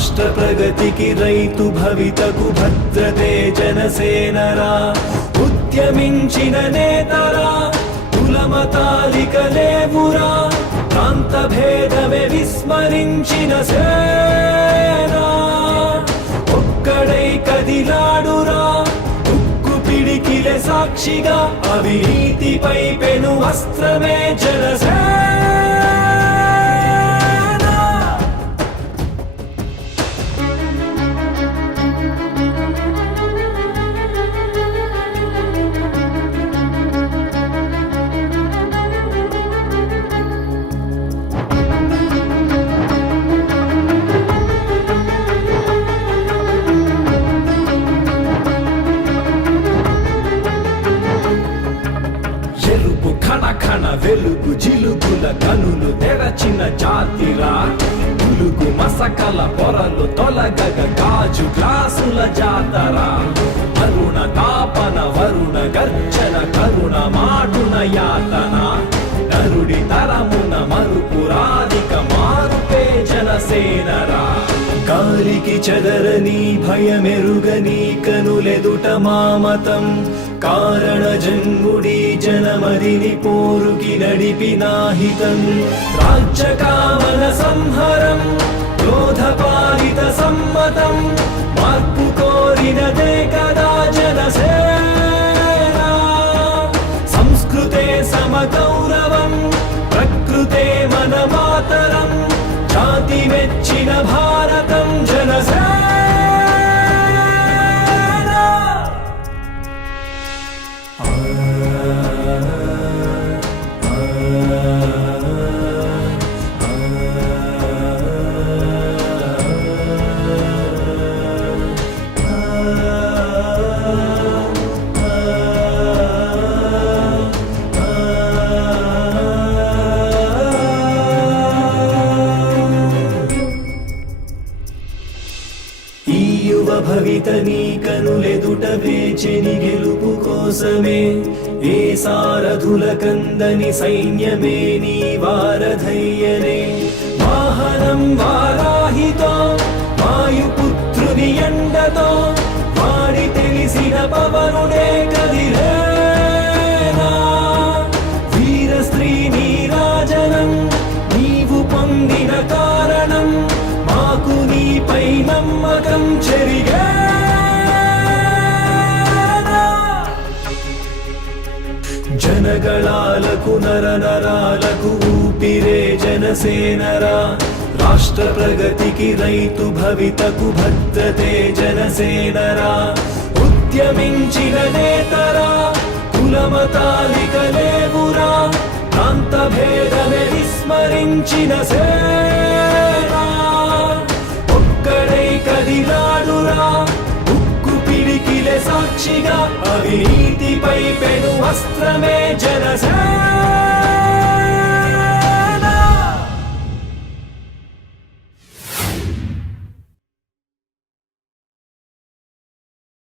రాష్ట్ర ప్రగతికి రైతు భవితకు భద్రతే జనసేనరా ఉద్యమించిన నేతరా కులమతాలిక లేవురా ప్రాంత భేదమే విస్మరించిన సేనా ఒక్కడై కదిలాడురా ఉక్కు పిడికిలే సాక్షిగా అవినీతిపై పెను అస్త్రమే జనసేన కణ వెలుగు జిలుగుల కనులు తెరచిన జాతిరా పులుగు మసకల పొరలు తొలగగ గాజు గ్లాసుల జాతరా అరుణ తాపన వరుణ గర్జన కరుణ మాటున యాతన నరుడి తరమున మరుపురాధిక మారుపే జనసేనరా కాలికి చెదరని భయమెరుగని కనులెదుట మామతం కారణ జన్ముడి జనమదిని పోరుకి నడిపినాహితం రాజ్యకామన సంహరం క్రోధపాలిత సమ్మతం మార్పు కోరినదే కదా జనసేన సంస్కృతే సమగౌరవం ప్రకృతే మన మాతరం జాతి మెచ్చిన భారతం జనసేన భవిత నీ కనులెదుట వేచెని గెలుపు కోసమే ఏ సారథుల కందని సైన్యమే నీ వారధయ్యనే వాహనం వారాహితో వాయుపుత్రుని ఎండతో వాడి తెలిసిన పవనుడే కదిలేనా వీర స్త్రీ నీరాజనం నీవు పొందిన కారణం మాకు నీపై నమ్మకం చెరిగా జనగళాలకు నరనరాలకు ఊపిరే జనసేనరా రాష్ట్ర ప్రగతికి రైతు భవితకు భద్రతే జనసేనరా ఉద్యమించిన నేతరా కులమతాలిక లేవురా ప్రాంత భేదమే విస్మరించిన సేనా ఒక్కడై కదిలాడురా ఉక్కు పిడికిలే సాక్షిగా అవినీతిపై పెను అస్త్రమే జనసేన